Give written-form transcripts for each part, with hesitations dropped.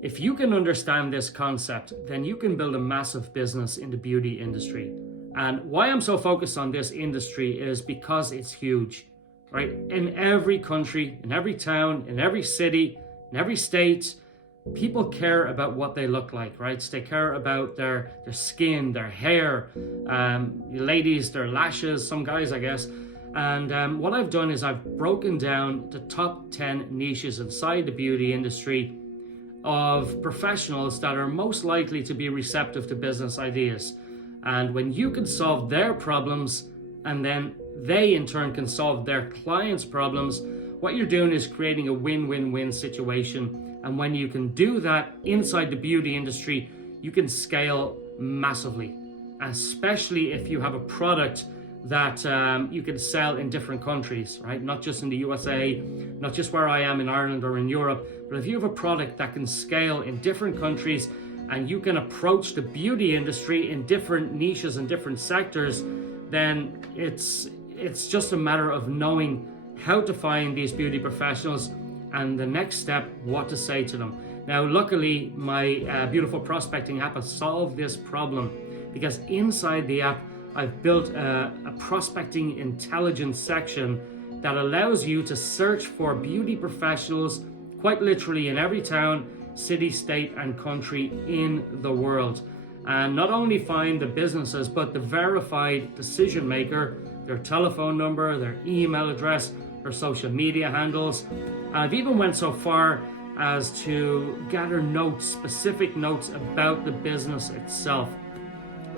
If you can understand this concept, then you can build a massive business in the beauty industry. And why I'm so focused on this industry is because it's huge, right? In every country, in every town, in every city, in every state, people care about what they look like, right? They care about their skin, their hair, ladies, their lashes, some guys, I guess. And what I've done is I've broken down the top 10 niches inside the beauty industry of professionals that are most likely to be receptive to business ideas. And when you can solve their problems, and then they in turn can solve their clients' problems, what you're doing is creating a win-win-win situation. And when you can do that inside the beauty industry, you can scale massively, especially if you have a product that you can sell in different countries, right? Not just in the USA, not just where I am in Ireland or in Europe, but if you have a product that can scale in different countries and you can approach the beauty industry in different niches and different sectors, then it's just a matter of knowing how to find these beauty professionals and the next step, what to say to them. Now, luckily, my beautiful prospecting app has solved this problem, because inside the app, I've built a prospecting intelligence section that allows you to search for beauty professionals quite literally in every town, city, state, and country in the world. And not only find the businesses, but the verified decision maker, their telephone number, their email address, their social media handles. I've even went so far as to gather notes, specific notes about the business itself.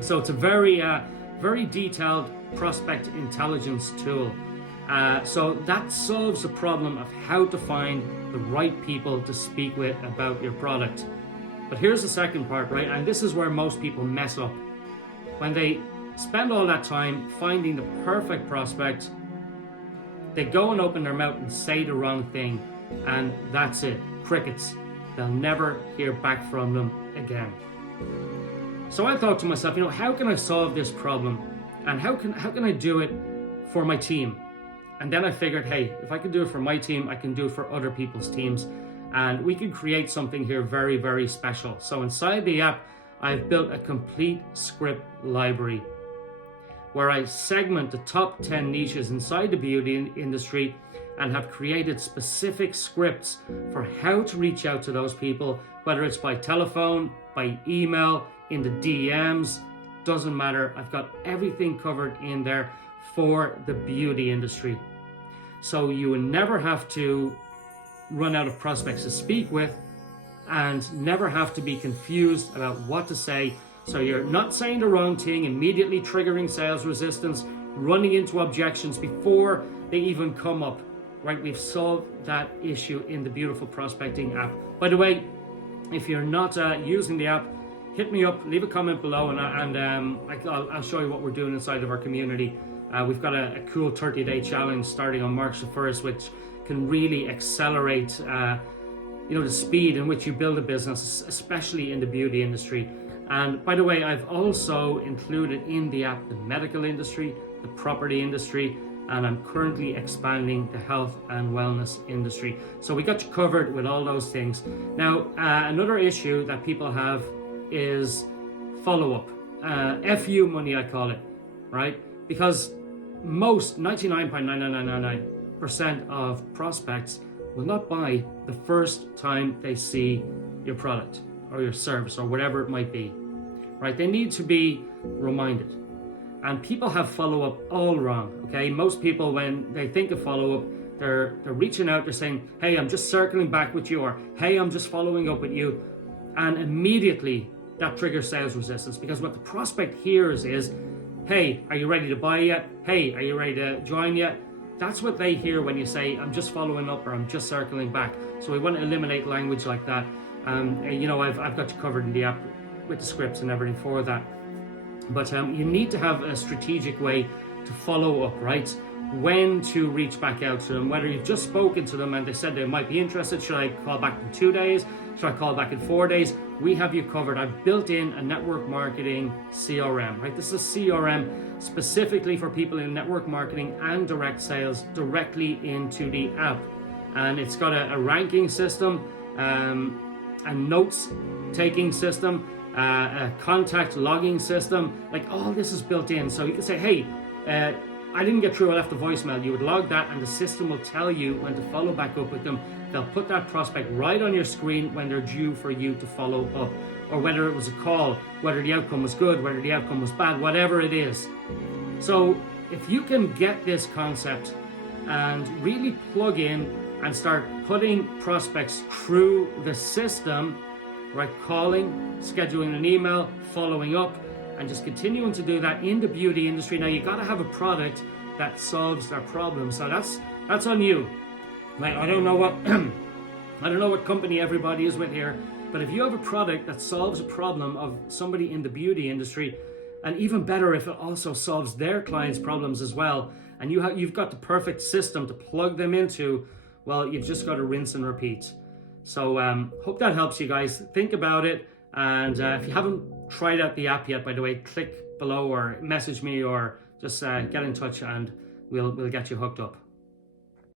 So it's a very detailed prospect intelligence tool. So that solves the problem of how to find the right people to speak with about your product. But here's the second part, right? And this is where most people mess up. When they spend all that time finding the perfect prospect, they go and open their mouth and say the wrong thing, and that's it. Crickets. They'll never hear back from them again. So I thought to myself, how can I solve this problem? And how can I do it for my team? And then I figured, hey, if I can do it for my team, I can do it for other people's teams. And we can create something here very, very special. So inside the app, I've built a complete script library where I segment the top 10 niches inside the beauty industry and have created specific scripts for how to reach out to those people, whether it's by telephone, by email, in the DMs, doesn't matter. I've got everything covered in there for the beauty industry. So you will never have to run out of prospects to speak with and never have to be confused about what to say. So you're not saying the wrong thing, immediately triggering sales resistance, running into objections before they even come up, right? We've solved that issue in the beautiful prospecting app. By the way, if you're not using the app, hit me up, leave a comment below, and I'll show you what we're doing inside of our community. We've got a cool 30-day challenge starting on March the 1st, which can really accelerate the speed in which you build a business, especially in the beauty industry. And by the way, I've also included in the app the medical industry, the property industry, and I'm currently expanding the health and wellness industry. So we got you covered with all those things. Now, another issue that people have is follow-up. FU money, I call it, right? Because most 99.99999% of prospects will not buy the first time they see your product or your service or whatever it might be, right? They need to be reminded. And people have follow-up all wrong, okay? Most people, when they think of follow-up, they're reaching out, they're saying, hey, I'm just circling back with you, or hey, I'm just following up with you. And immediately that triggers sales resistance, because what the prospect hears is, hey, are you ready to buy yet? Hey, are you ready to join yet? That's what they hear when you say, I'm just following up, or I'm just circling back. So we want to eliminate language like that. I've got you covered in the app with the scripts and everything for that. But you need to have a strategic way to follow up, right? When to reach back out to them, whether you've just spoken to them and they said they might be interested. Should I call back in 2 days? Should I call back in 4 days? We have you covered. I've built in a network marketing CRM, right? This is a CRM specifically for people in network marketing and direct sales directly into the app. And it's got a ranking system. a notes taking system, a contact logging system. Like all this is built in. So you can say, hey, I didn't get through, I left a voicemail. You would log that and the system will tell you when to follow back up with them. They'll put that prospect right on your screen when they're due for you to follow up, or whether it was a call, whether the outcome was good, whether the outcome was bad, whatever it is. So if you can get this concept and really plug in and start putting prospects through the system, right, calling, scheduling an email, following up, and just continuing to do that in the beauty industry. Now you got to have a product that solves their problem. So that's on you. Right? I don't know what company everybody is with here, but if you have a product that solves a problem of somebody in the beauty industry, and even better if it also solves their clients' problems as well, and you've got the perfect system to plug them into, well, you've just got to rinse and repeat. So hope that helps you guys. Think about it. And if you haven't tried out the app yet, by the way, click below or message me or just get in touch and we'll get you hooked up.